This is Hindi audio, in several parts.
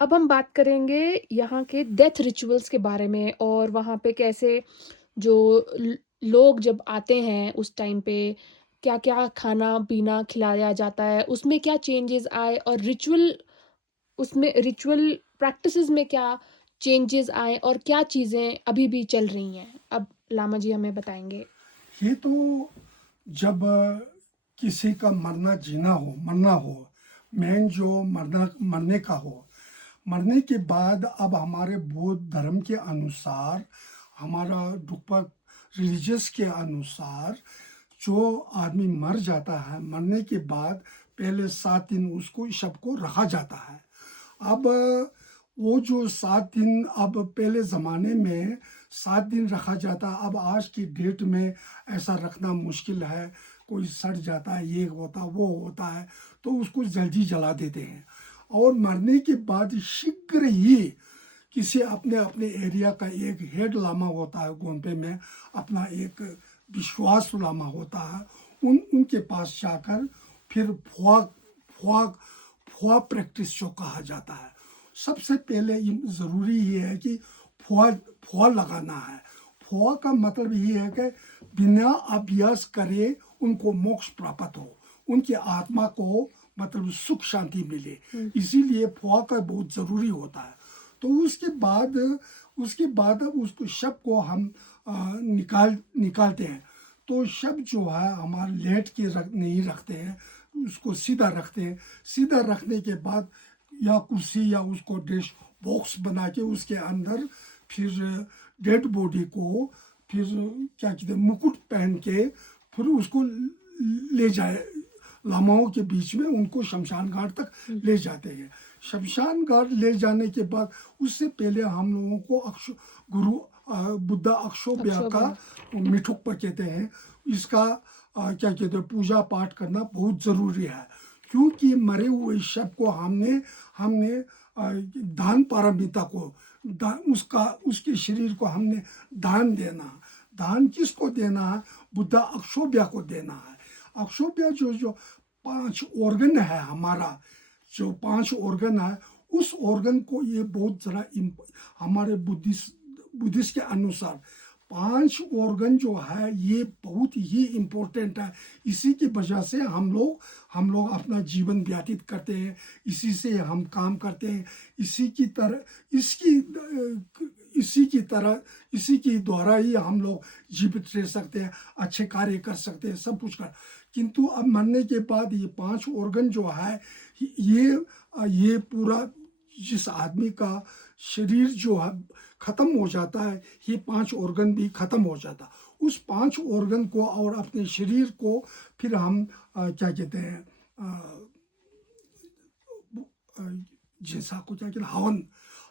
अब हम बात करेंगे यहाँ के डेथ रिचुअल्स के बारे में और वहाँ पे कैसे जो लोग जब आते हैं उस टाइम पे क्या-क्या खाना-पीना खिलाया जाता है, उसमें क्या चेंजेस आए और उसमें रिचुअल प्रैक्टिसेस में क्या चेंजेस आए और क्या चीज़ें अभी भी चल रही हैं? अब लामा जी हमें बताएँगे। ये तो जब किसी का मरना हो, मेन जो मरने का हो, मरने के बाद अब हमारे बौद्ध धर्म के अनुसार, हमारा डुक्पा रिलीजियस के अनुसार, जो आदमी मर जाता है, मरने के बाद पहले 7 दिन उसको शव को रखा जाता है। अब वो जो 7 दिन, अब पहले ज़माने में 7 दिन रखा जाता, अब आज की डेट में ऐसा रखना मुश्किल है। कोई सड़ जाता है, ये होता वो होता है, तो उसको जल्दी जला देते हैं। और मरने के बाद शीघ्र ही किसी अपने अपने एरिया का एक हेड लामा होता है, गोंपे में अपना एक विश्वास लामा होता है, उनके पास जाकर फिर फुआ फुआ फुआ प्रैक्टिस जो कहा जाता है। सबसे पहले ज़रूरी ये है कि फुआ फुआ लगाना है। फुआ का मतलब ये है कि बिना अभ्यास करे उनको मोक्ष प्राप्त हो, उनकी आत्मा को मतलब सुख शांति मिले, हुँ। इसीलिए फुआ का बहुत ज़रूरी होता है। तो उसके बाद उसको शव को हम निकालते हैं। तो शव जो है हमारे लेट के नहीं रखते हैं, उसको सीधा रखते हैं। सीधा रखने के बाद या कुर्सी या उसको डिश बॉक्स बना के उसके अंदर फिर डेड बॉडी को फिर क्या कहते हैं मुकुट पहन के फिर उसको ले जाए, लामाओं के बीच में उनको शमशान घाट तक हुँ। ले जाते हैं। शमशान घाट ले जाने के बाद उससे पहले हम लोगों को गुरु बुद्धा अक्षोभ्या का अक्षोभ्या। मिठुक पर कहते हैं, इसका क्या कहते हैं पूजा पाठ करना बहुत ज़रूरी है। क्योंकि मरे हुए शव को हमने हमने दान पारमिता को उसका उसके शरीर को हमने दान देना। दान किसको देना है? बुद्धा अक्षोभ्या को देना है। अक्षोभ्या जो जो 5 ऑर्गन है हमारा, जो 5 ऑर्गन है, उस ऑर्गन को ये बहुत ज़रा हमारे बुद्धिस्ट के अनुसार 5 ऑर्गन जो है ये बहुत ही इम्पोर्टेंट है। इसी की वजह से हम लोग अपना जीवन व्यतीत करते हैं, इसी से हम काम करते हैं। इसी की तरह इसी की द्वारा ही हम लोग जीवित रह सकते हैं, अच्छे कार्य कर सकते हैं, सब कुछ कर। किंतु अब मरने के बाद ये 5 ऑर्गन जो है, ये पूरा जिस आदमी का शरीर जो है खत्म हो जाता है, ये 5 ऑर्गन भी खत्म हो जाता। उस 5 ऑर्गन को और अपने शरीर को फिर हम क्या कहते हैं जैसा को क्या कहते हैं हवन,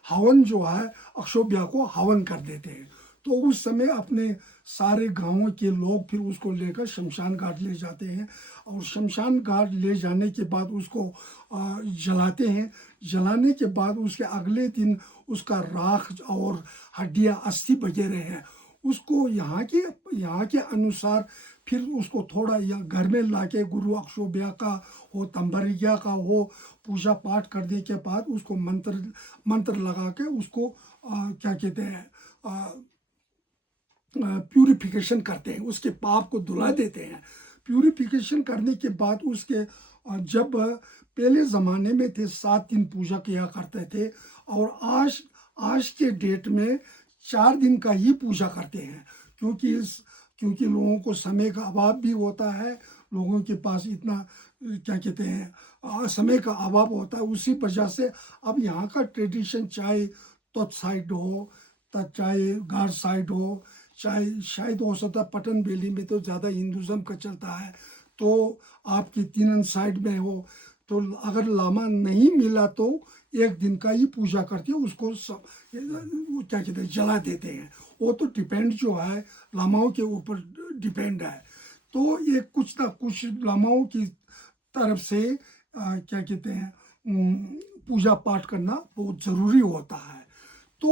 हवन जो है अक्षोभ्या को हवन कर देते हैं। तो उस समय अपने सारे गांवों के लोग फिर उसको लेकर शमशान घाट ले जाते हैं, और शमशान घाट ले जाने के बाद उसको जलाते हैं। जलाने के बाद उसके अगले दिन उसका राख और हड्डियाँ अस्थि वगैरह हैं, उसको यहाँ के अनुसार फिर उसको थोड़ा या घर में लाके गुरु अक्षोभ्या का हो, तंबरिया का हो, पूजा पाठ करने के बाद उसको मंत्र मंत्र लगा के उसको क्या कहते हैं प्यूरिफिकेशन करते हैं, उसके पाप को धुला देते हैं। प्यूरिफिकेशन करने के बाद उसके जब पहले ज़माने में थे 7 दिन पूजा किया करते थे, और आज के डेट में 4 दिन का ही पूजा करते हैं। क्योंकि लोगों को समय का अभाव भी होता है, लोगों के पास इतना क्या कहते हैं समय का अभाव होता है। उसी वजह से अब यहाँ का ट्रेडिशन, चाहे तोत साइड हो, चाहे घाट साइड हो, चाहे शायद हो सकता है पटन बेली में तो ज़्यादा हिंदुज़म का चलता है, तो आपकी तीनन साइड में हो, तो अगर लामा नहीं मिला तो 1 दिन का ही पूजा करके उसको वो क्या कहते हैं जला देते हैं। वो तो डिपेंड जो है लामाओं के ऊपर डिपेंड है। तो ये कुछ ना कुछ लामाओं की तरफ से क्या कहते हैं पूजा पाठ करना बहुत ज़रूरी होता है। तो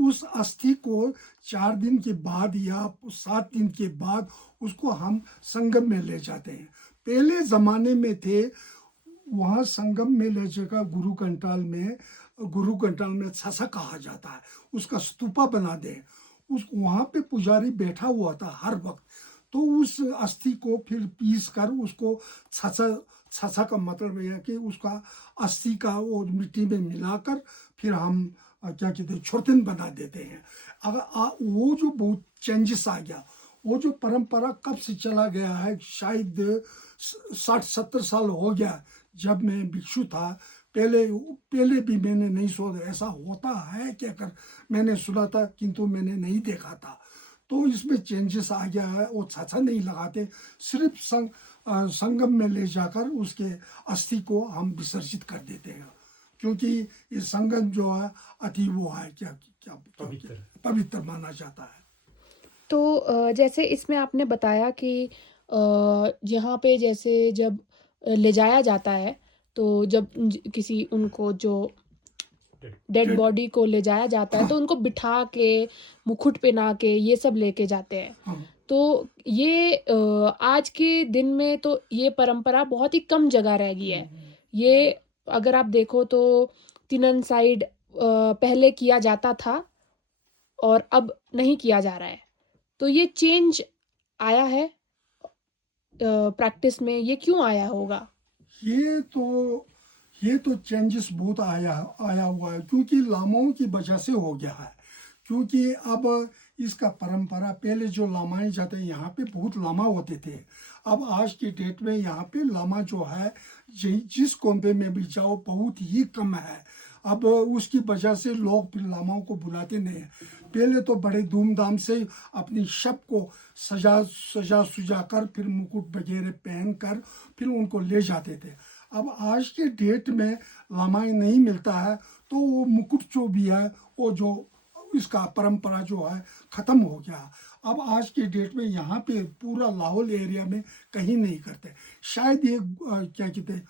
उस अस्थि को 4 दिन के बाद या 7 दिन के बाद उसको हम संगम में ले जाते हैं। पहले ज़माने में थे वहाँ संगम में ले जगह गुरु कंटाल में छसा कहा जाता है, उसका स्तूपा बना दे। उस वहाँ पे पुजारी बैठा हुआ था हर वक्त। तो उस अस्थि को फिर पीस कर उसको छसा, छसा का मतलब यह है कि उसका अस्थि का वो मिट्टी में मिलाकर फिर हम क्या कहते हैं छोरतिन बना देते हैं। अगर वो जो बहुत चेंजेस आ गया, वो जो परंपरा कब से चला गया है, शायद 60-70 साल हो गया जब मैं भिक्षु था। पहले पहले भी मैंने नहीं सोचा ऐसा होता है क्या कर, मैंने सुना था किंतु मैंने नहीं देखा था। तो इसमें चेंजेस आ गया है, वो छाछा नहीं लगाते, सिर्फ संगम में ले जाकर उसके अस्थि को हम विसर्जित कर देते हैं। क्योंकि ये संगम जो है अति वो है क्या क्या पवित्र। पवित्र माना जाता है। तो जैसे इसमें आपने बताया कि यहाँ पे जैसे जब ले जाया जाता है, तो जब किसी उनको जो डेड डेड बॉडी को ले जाया जाता है, तो उनको बिठा के, मुकुट पहना के, ये सब लेके जाते हैं। हाँ तो ये आज के दिन में तो ये परंपरा बहुत ही कम जगह रह गई है। ये अगर आप देखो तो तिनन साइड पहले किया जाता था और अब नहीं किया जा रहा है। तो ये चेंज आया है प्रैक्टिस में, ये क्यों आया होगा? ये तो ये तो चेंजेस बहुत आया आया हुआ है, क्योंकि लामाओं की वजह से हो गया है। क्योंकि अब इसका परंपरा, पहले जो लामाए जाते हैं यहाँ पे बहुत लामा होते थे। अब आज की डेट में यहाँ पे लामा जो है जिस कोने में भी जाओ बहुत ही कम है। अब उसकी वजह से लोग फिर लामाओं को बुलाते नहीं हैं। पहले तो बड़े धूमधाम से अपनी शब को सजा सुजा कर फिर मुकुट वगैरह पहन कर फिर उनको ले जाते थे। अब आज के डेट में लामाई नहीं मिलता है, तो वो मुकुट जो भी है वो जो इसका परंपरा जो है ख़त्म हो गया। अब आज के डेट में यहाँ पे पूरा लाहौल एरिया में कहीं नहीं करते। शायद ये क्या कहते हैं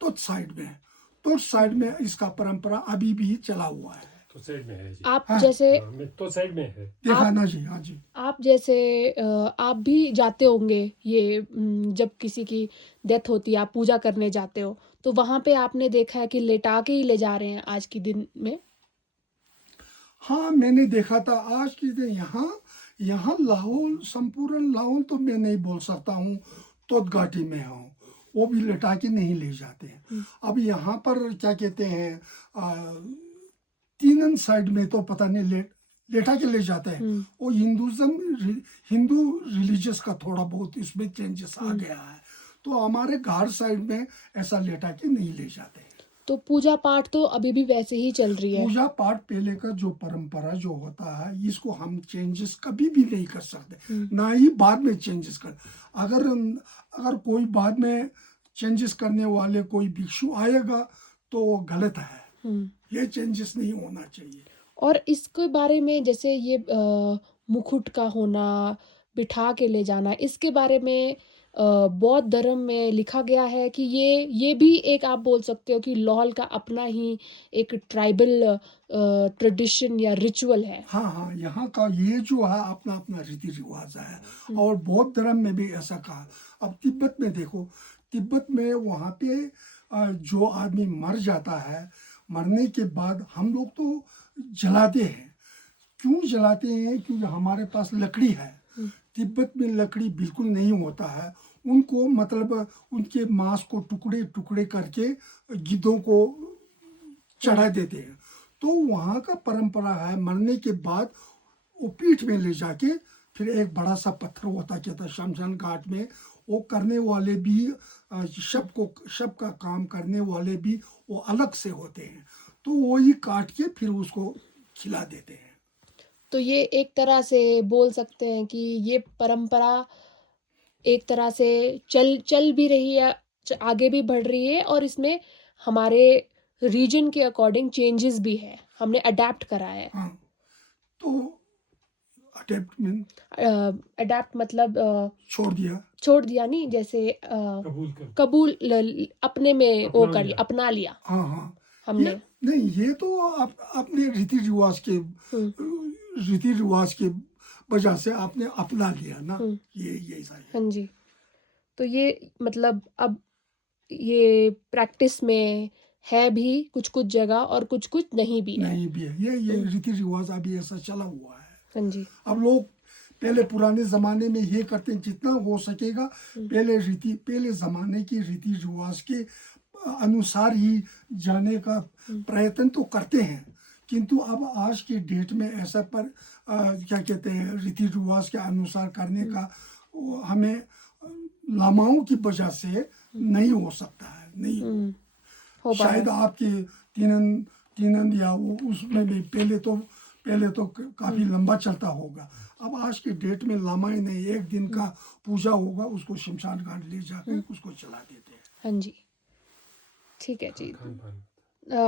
तो साइड में इसका परंपरा अभी भी चला हुआ है। तो साइड में है जी। आप हाँ जैसे मैं तो साइड में है। देखा आप ना जी। हाँ जी। आप जैसे आप भी जाते होंगे ये जब किसी की डेथ होती है, आप पूजा करने जाते हो, तो वहाँ पे आपने देखा है कि लेटा के ही ले जा रहे हैं आज के दिन में? हाँ मैंने देखा था आज की दिन यहाँ यहाँ लाहौल, संपूर्ण लाहौल तो मैं नहीं बोल सकता हूँ, तोत घाटी में हूँ, वो भी लेटा के नहीं ले जाते हैं। अब यहाँ पर क्या कहते हैं तीनन साइड में तो पता नहीं लेटा के ले जाते हैं। वो हिंदू रिलीजियस का थोड़ा बहुत इसमें चेंजेस आ गया है। तो हमारे घाट साइड में ऐसा लेटा के नहीं ले जाते हैं। तो पूजा पाठ तो अभी भी वैसे ही चल रही है। पूजा पाठ पहले का जो परंपरा जो होता है, इसको हम चेंजेस कभी भी नहीं कर सकते, ना ही बाद में चेंजेस कर। अगर अगर कोई बाद में चेंजेस करने वाले कोई भिक्षु आएगा तो वो गलत है। ये चेंजेस नहीं होना चाहिए। और इसके बारे में जैसे ये मुकुट का होना, बिठा के ले जाना, इसके बारे में बौद्ध धर्म में लिखा गया है कि ये भी एक, आप बोल सकते हो कि लाहौल का अपना ही एक ट्राइबल ट्रेडिशन या रिचुअल है। हाँ हाँ, यहाँ का ये जो है अपना अपना रीति रिवाज है। और बौद्ध धर्म में भी ऐसा कहा। अब तिब्बत में देखो, तिब्बत में वहाँ पे जो आदमी मर जाता है, मरने के बाद हम लोग तो जलाते हैं। क्यों जलाते हैं? क्योंकि हमारे पास लकड़ी है। तिब्बत में लकड़ी बिल्कुल नहीं होता है। उनको मतलब उनके मांस को टुकड़े टुकड़े करके गिद्धों को चढ़ा देते हैं। तो वहाँ का परंपरा है, मरने के बाद वो पीठ में ले जाके फिर एक बड़ा सा पत्थर होता क्या था शमशान घाट में, वो करने वाले भी शब का काम करने वाले भी वो अलग से होते हैं। तो वही काट के फिर उसको खिला देते हैं। तो ये एक तरह से बोल सकते हैं कि ये परंपरा एक तरह से चल चल भी रही है, आगे भी बढ़ रही है, और इसमें हमारे रीजन के अकॉर्डिंग चेंजेस भी है, हमने अडेप्ट करा है। हाँ, तो अडेप्ट मीन अडेप्ट मतलब छोड़ दिया। नहीं, जैसे कबूल कर। कबूल अपने में वो अपना कर लिया, लिया। अपना लिया हाँ हाँ, ये हमने। नहीं, ये तो अपने रीति रिवाज के वजह से आपने अपना लिया ना। ये सही है। हाँ जी। तो ये मतलब अब ये प्रैक्टिस में है भी कुछ-कुछ जगह और कुछ-कुछ नहीं भी है। नहीं भी है, ये रीति रिवाज अभी ऐसा चला हुआ है। हाँ जी। अब लोग पहले पुराने ज़माने में ये करते हैं, जितना हो सकेगा पहले ज़माने की रीति रिवाज के अनुसार ही जाने का प्रयत्न तो करते हैं, किंतु अब आज के डेट में ऐसा पर क्या कहते हैं, रीति रिवाज के अनुसार करने का हमें लामाओं की वजह से नहीं हो सकता है, नहीं हो पा रहा शायद है। आपके तीनन तीनन या वो उसमें भी पहले तो काफी लंबा चलता होगा। अब आज के डेट में लामाई नहीं, एक दिन का पूजा होगा, उसको शमशान घाट ले जाकर उसको चला देते हैं। हाँ जी। ठीक है जी। खान पान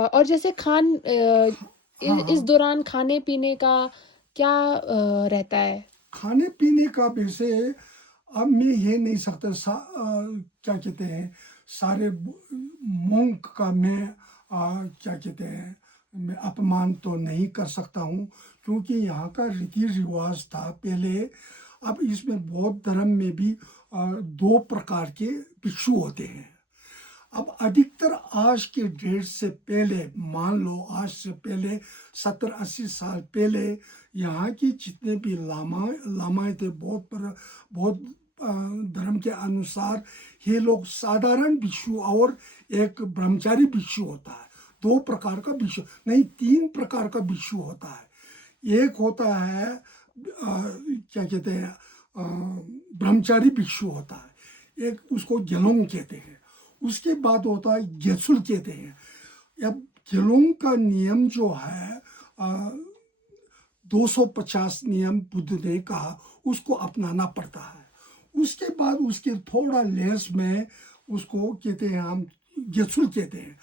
और जैसे हाँ इस दौरान खाने-पीने का क्या रहता है? खाने पीने का वैसे अब मैं ये नहीं सकता क्या कहते हैं, सारे मोंक का मैं क्या कहते हैं, मैं अपमान तो नहीं कर सकता हूँ, क्योंकि यहाँ का रीति रिवाज था पहले। अब इसमें बौद्ध धर्म में भी दो प्रकार के भिक्षु होते हैं। अब अधिकतर आज के डेट से पहले, मान लो आज से पहले 70-80 साल पहले, यहाँ की जितने भी लामाएँ थे, बहुत धर्म के अनुसार ये लोग साधारण भिक्षु और एक ब्रह्मचारी भिक्षु होता है। दो प्रकार का भिक्षु नहीं, तीन प्रकार का भिक्षु होता है। एक होता है क्या कहते हैं, ब्रह्मचारी भिक्षु होता है, एक उसको गेलोंग कहते हैं। उसके बाद होता है गेसुल कहते हैं। अब गेलोंग का नियम जो है 250 नियम बुद्ध ने कहा, उसको अपनाना पड़ता है। उसके बाद उसके थोड़ा लेस में उसको कहते हैं, हम गेसुल कहते हैं।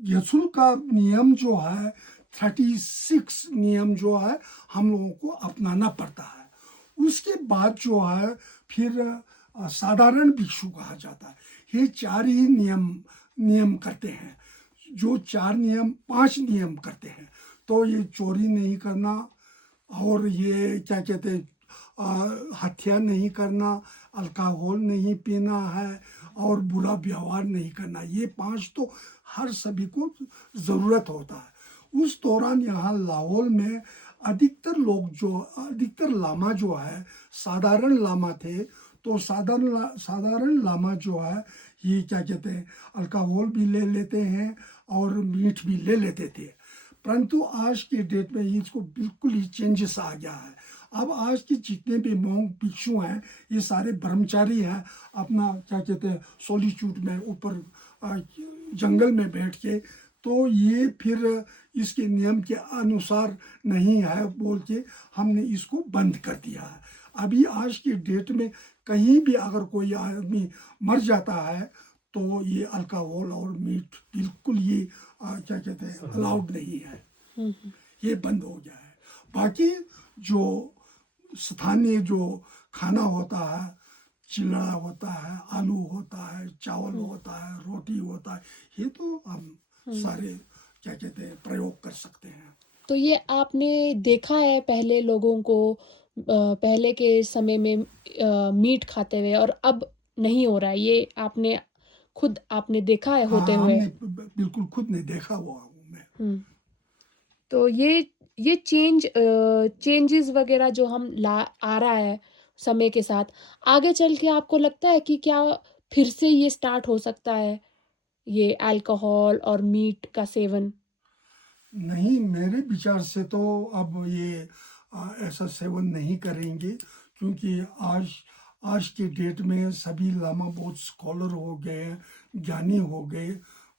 गेसुल का नियम जो है 36 नियम जो है हम लोगों को अपनाना पड़ता है। उसके बाद जो है फिर साधारण भिक्षु कहा जाता है। ये चार ही नियम करते हैं, जो 5 नियम करते हैं। तो ये चोरी नहीं करना, और ये क्या कहते हैं, हत्या नहीं करना, अल्कोहल नहीं पीना है, और बुरा व्यवहार नहीं करना। ये 5 तो हर सभी को ज़रूरत होता है। उस दौरान यहाँ लाहौर में अधिकतर लामा जो है साधारण लामा थे। तो साधारण लामा जो है ये क्या कहते हैं, अल्कोहल भी ले लेते हैं और मीठ भी ले लेते थे। परंतु आज के डेट में इसको बिल्कुल ही चेंजेस आ गया है। अब आज के जितने भी मोंक भिक्षु हैं, ये सारे ब्रह्मचारी हैं। अपना क्या कहते हैं, सॉलिट्यूड में ऊपर जंगल में बैठ के, तो ये फिर इसके नियम के अनुसार नहीं है बोल के हमने इसको बंद कर दिया है। अभी आज के डेट में कहीं भी अगर कोई आदमी मर जाता है तो ये अल्कोहल और मीट बिल्कुल ये क्या कहते हैं, अलाउड नहीं है, ये बंद हो गया है। बाकी जो स्थानीय जो खाना होता है, चिल्ला होता है, आलू होता है, चावल होता है, रोटी होता है, ये तो हम सारे क्या कहते हैं प्रयोग कर सकते हैं। तो ये आपने देखा है पहले लोगों को पहले के समय में मीट खाते हुए, और अब नहीं हो रहा है, ये आपने देखा है होते हाँ, हुए? हमने बिल्कुल खुद नहीं देखा हुआ हूँ मैं। हुँ। तो ये चेंजेस वगैरह जो हम ला आ रहा है समय के साथ, आगे चल के आपको लगता है कि क्या फिर से ये स्टार्ट हो सकता है, ये अल्कोहल और मीट का सेवन? नहीं, मेरे विचार से तो अब ये ऐसा सेवन नहीं करेंगे, क्योंकि आज के डेट में सभी लामा बहुत स्कॉलर हो गए हैं, ज्ञानी हो गए।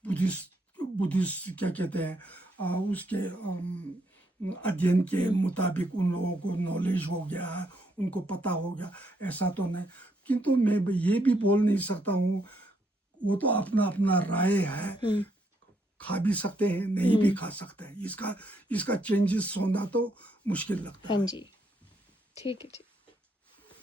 बुद्धिस्ट क्या कहते हैं, उसके अध्ययन के मुताबिक उन लोगों को नॉलेज हो गया है, उनको पता हो गया। ऐसा तो नहीं, किंतु मैं ये भी बोल नहीं सकता हूँ, वो तो अपना अपना राय है। खा भी सकते हैं, नहीं भी खा सकते हैं। इसका चेंजेस होना तो मुश्किल लगता है। हाँ जी, ठीक है जी।